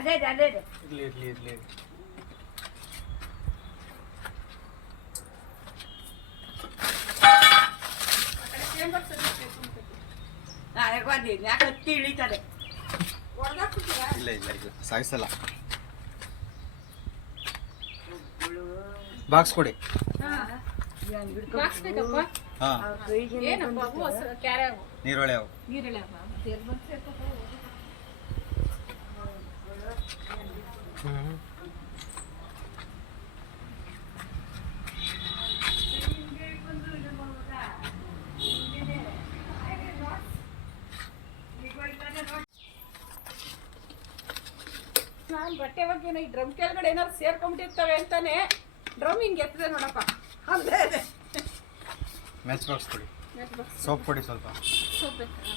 ಅದೇ ಇರ್ಲಿ ಯಾಕೆ ಹತ್ತಿ ಇಳಿತಾರೆ ಇಲ್ಲ ಸಾಗಿಸಲ್ಲ. ಬಾಕ್ಸ್ ಕೊಡಿ. ಹಾ ನೀರೊಳೆ ಅವು. ನಾನು ಬಟ್ಟೆ ಬಗ್ಗೆ ಈ ಡ್ರಮ್ ಕೆಳಗಡೆ ಏನಾದ್ರು ಸೇರ್ಕೊಂಡ್ಬಿಟ್ಟಿರ್ತವೆ ಅಂತಾನೆ ಡ್ರಮ್ ಹಿಂಗೆ ಎತ್ತದೆ ನೋಡಪ್ಪ. ಅದೇ ಮ್ಯಾಚ್ ಬಾಕ್ಸ್ ಕೊಡಿ. ಸೋಪ್ ಕೊಡಿ ಸ್ವಲ್ಪ. ಸೋಪ್ ಬೇಕಾ?